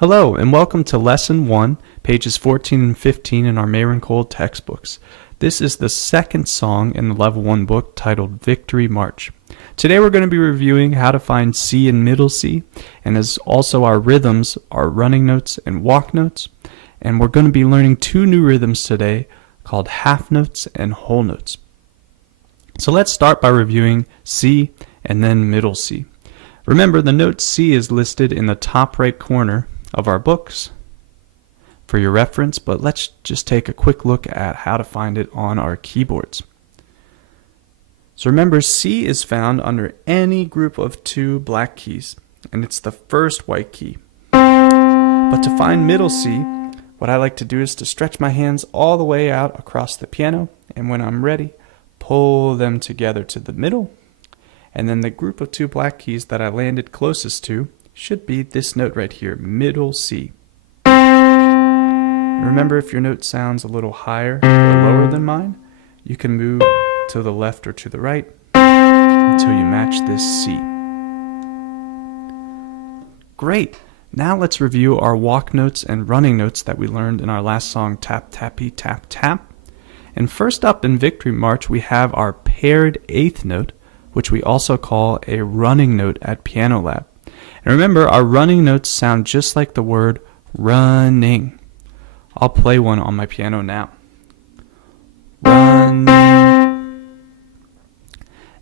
Hello, and welcome to Lesson 1, pages 14 and 15 in our Mayron Cole textbooks. This is the second song in the Level 1 book titled Victory March. Today we're going to be reviewing how to find C and middle C, and as also our rhythms, our running notes and walk notes. And we're going to be learning two new rhythms today called half notes and whole notes. So let's start by reviewing C and then middle C. Remember, the note C is listed in the top right corner of our books for your reference, but let's just take a quick look at how to find it on our keyboards. So remember, C is found under any group of two black keys, and it's the first white key. But to find middle C, what I like to do is to stretch my hands all the way out across the piano, and when I'm ready, pull them together to the middle, and then the group of two black keys that I landed closest to should be this note right here, middle C. Remember, if your note sounds a little higher or lower than mine, you can move to the left or to the right until you match this C. Great! Now let's review our walk notes and running notes that we learned in our last song, Tap Tappy Tap Tap. And first up in Victory March, we have our paired eighth note, which we also call a running note at Piano Lab. And remember, our running notes sound just like the word running. I'll play one on my piano now. Running.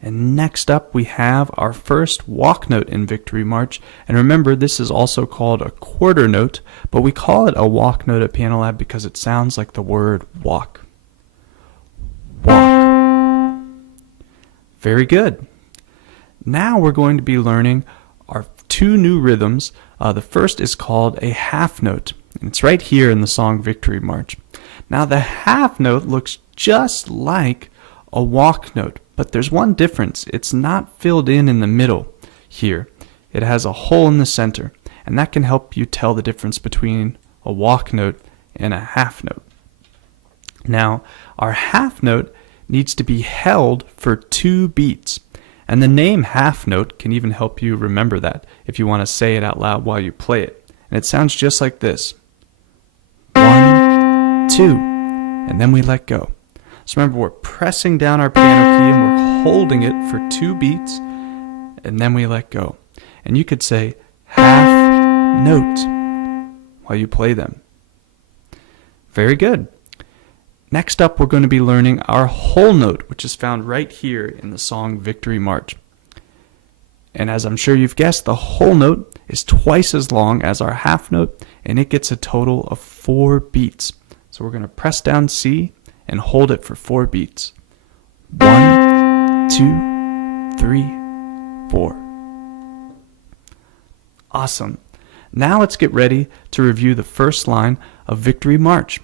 And next up we have our first walk note in Victory March. And remember, this is also called a quarter note, but we call it a walk note at Piano Lab because it sounds like the word walk. Walk. Very good. Now we're going to be learning our two new rhythms. The first is called a half note, and it's right here in the song Victory March. Now the half note looks just like a walk note, but there's one difference. It's not filled in the middle here. It has a hole in the center, and that can help you tell the difference between a walk note and a half note. Now, our half note needs to be held for 2 beats. And the name half note can even help you remember that if you want to say it out loud while you play it. And it sounds just like this. 1, 2, and then we let go. So remember, we're pressing down our piano key and we're holding it for 2 beats, and then we let go. And you could say half note while you play them. Very good. Next up, we're going to be learning our whole note, which is found right here in the song Victory March. And as I'm sure you've guessed, the whole note is twice as long as our half note, and it gets a total of 4 beats. So we're going to press down C and hold it for 4 beats. 1, 2, 3, 4. Awesome. Now let's get ready to review the first line of Victory March.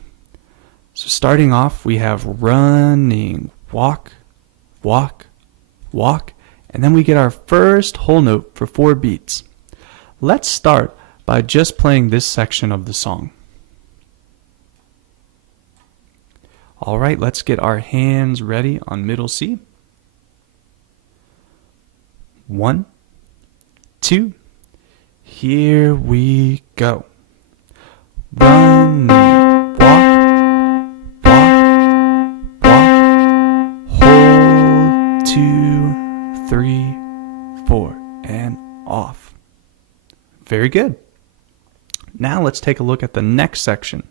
So starting off, we have running, walk, walk, walk, and then we get our first whole note for 4 beats. Let's start by just playing this section of the song. Alright, let's get our hands ready on middle C. 1, 2, here we go. Running, walk, hold, 2, 3, 4, and off. Very good. Now let's take a look at the next section.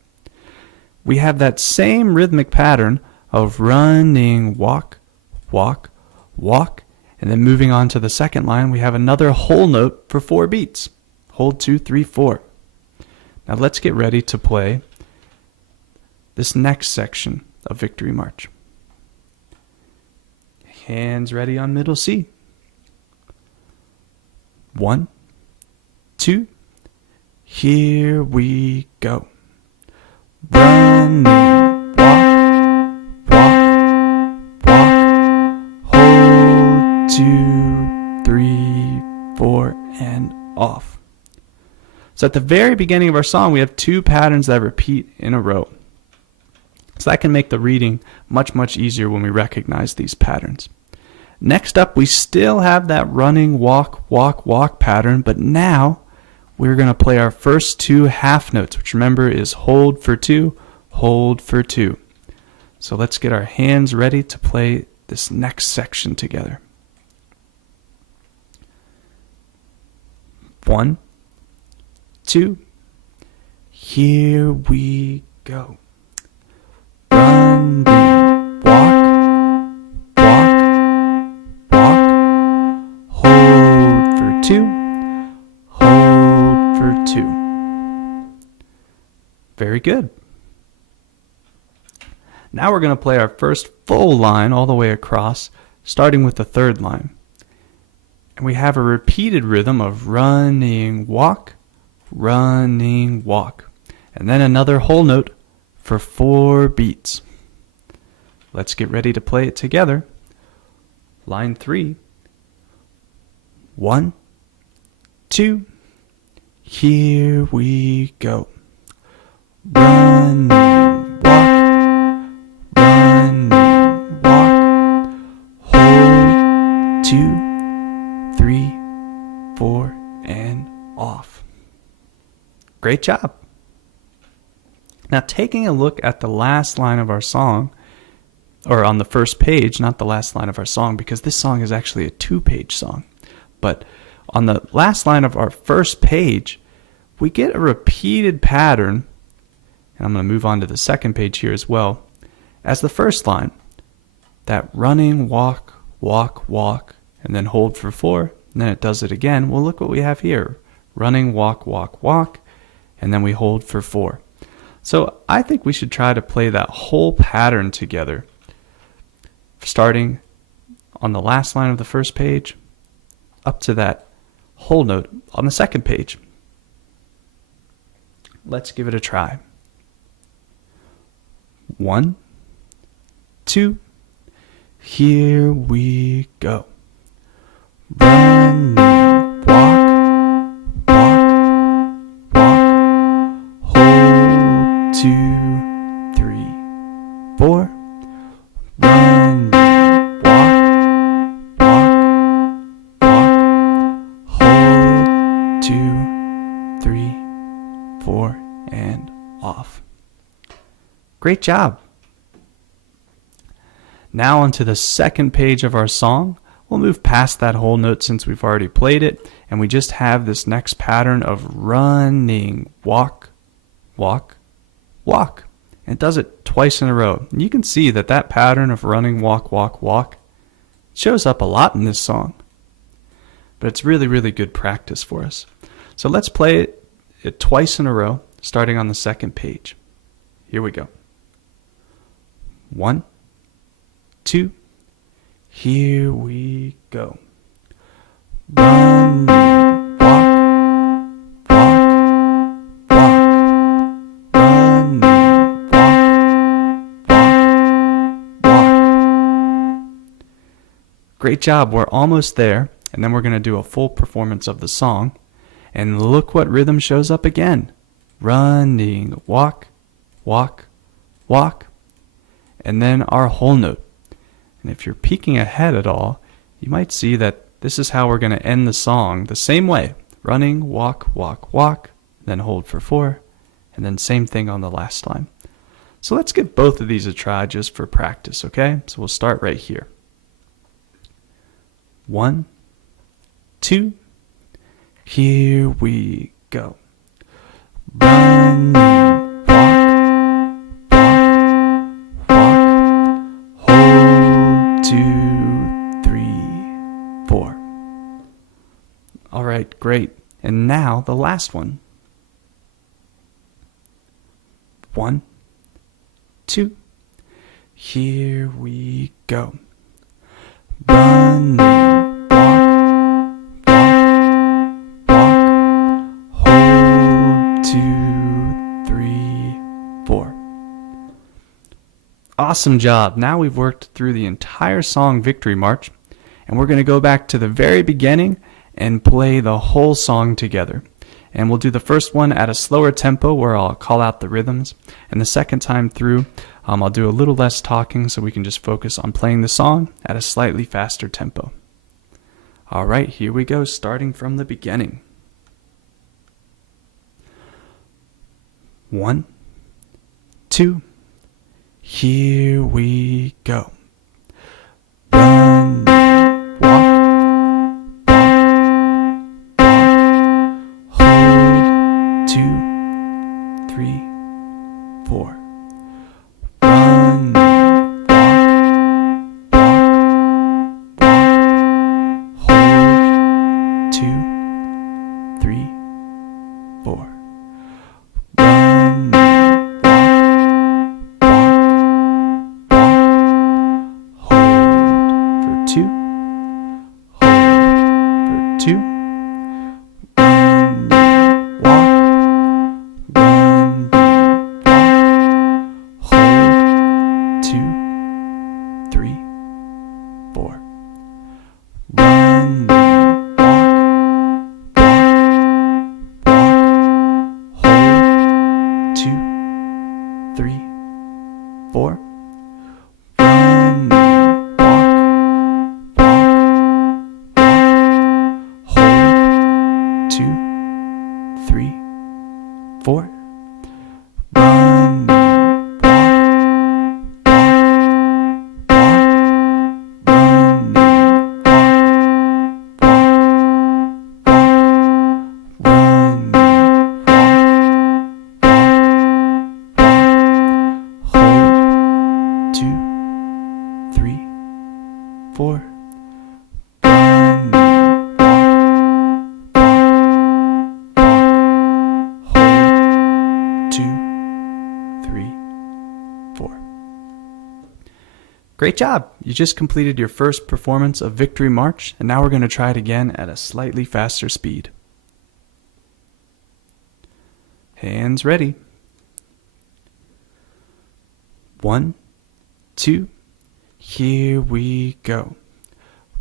We have that same rhythmic pattern of running, walk, walk, walk, and then moving on to the second line, we have another whole note for 4 beats. Hold 2, 3, 4. Now let's get ready to play this next section of Victory March. Hands ready on middle C. 1, 2, here we go. Running, walk, walk, walk, hold, 2, 3, 4, and off. So at the very beginning of our song, we have 2 patterns that repeat in a row. So that can make the reading much, much easier when we recognize these patterns. Next up, we still have that running walk, walk, walk pattern, but now we're going to play our first two half notes, which remember is hold for two, hold for two. So let's get our hands ready to play this next section together. 1, 2, here we go. Running, walk, walk, walk, hold for two, hold for two. Very good. Now we're going to play our first full line all the way across, starting with the third line. And we have a repeated rhythm of running, walk, running, walk. And then another whole note for 4 beats. Let's get ready to play it together. Line 3. 1, 2, here we go. Running, walk, running, walk, hold, 2, 3, 4, and off. Great job. Now taking a look at the last line of our song, or on the first page, not the last line of our song, because this song is actually a 2-page song. But on the last line of our first page, we get a repeated pattern, and I'm going to move on to the second page here as well, as the first line. That running, walk, walk, walk, and then hold for 4, and then it does it again. Well, look what we have here. Running, walk, walk, walk, and then we hold for 4. So I think we should try to play that whole pattern together, starting on the last line of the first page up to that whole note on the second page. Let's give it a try. 1, 2, here we go. Running, walk, walk, walk, hold, 2, 3, 4. Running, walk, walk, walk, hold, 2, 3, 4, and off. Great job. Now onto the second page of our song. We'll move past that whole note since we've already played it, and we just have this next pattern of running, walk, walk, walk. And it does it twice in a row. And you can see that that pattern of running, walk, walk, walk shows up a lot in this song. But it's really, really good practice for us. So let's play it twice in a row, starting on the second page. Here we go. 1, 2, here we go. Running, walk, walk, walk, running, walk, walk, walk. Great job. We're almost there, and then we're going to do a full performance of the song. And look what rhythm shows up again. Running, walk, walk, walk, and then our whole note. And if you're peeking ahead at all, you might see that this is how we're going to end the song the same way. Running, walk, walk, walk, then hold for 4, and then same thing on the last line. So let's give both of these a try just for practice, okay? So we'll start right here. 1, 2, here we go. Running, walk, walk, walk, hold, 2, 3, 4. All right, great. And now the last one. 1, 2, here we go. Running, walk, walk, walk, hold, 2, 3, 4. Awesome job. Now we've worked through the entire song Victory March, and we're going to go back to the very beginning and play the whole song together. And we'll do the first one at a slower tempo where I'll call out the rhythms, and the second time through I'll do a little less talking so we can just focus on playing the song at a slightly faster tempo. Alright, here we go, starting from the beginning. 1, 2, here we go. Run, walk, walk, walk, hold, 2, 3, 4. Run, walk, walk, walk, hold, 2, 3, 4. Run, walk, walk, walk, hold for 2, hold for 2. Run, walk, run, walk, hold 2, 3, 4. Run, walk, walk, walk, hold 2, 3, 4. Run, walk, walk, walk, hold 2, 3, 4. Run, walk, walk, walk, run, walk, walk, run, walk, hold 2, 3, 4. Run, walk, walk, hold 2, 3, 4. Great job! You just completed your first performance of Victory March, and now we're going to try it again at a slightly faster speed. Hands ready. 1, 2, here we go.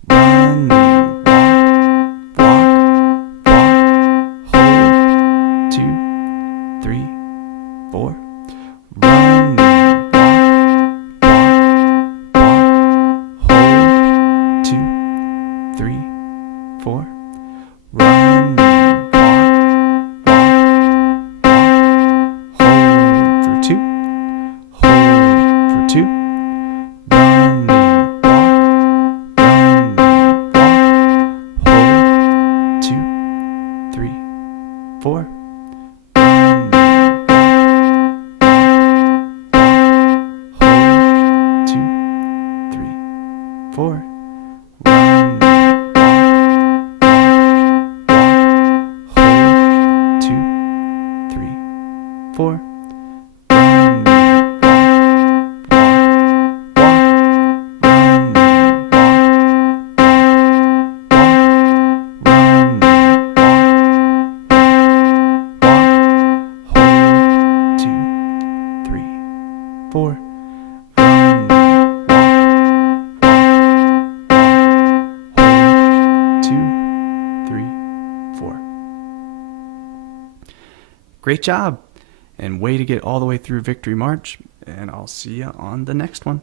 Run, walk, walk, walk, hold 2, 3, 4. Run, walk, walk, walk, hold 2, 3, 4. Run, walk, walk, walk, hold for 2, hold for 2. Run, walk, run, walk, hold 2, 3, 4. Run, walk, walk, hold 2, 3, 4. Run, walk, walk, hold 2, 3, 4. Run, walk, walk, walk, run, walk, walk, run, walk, walk, hold 2, 3, 4. Run, walk, walk, hold 2, 3, 4. Great job! And way to get all the way through Victory March, and I'll see you on the next one.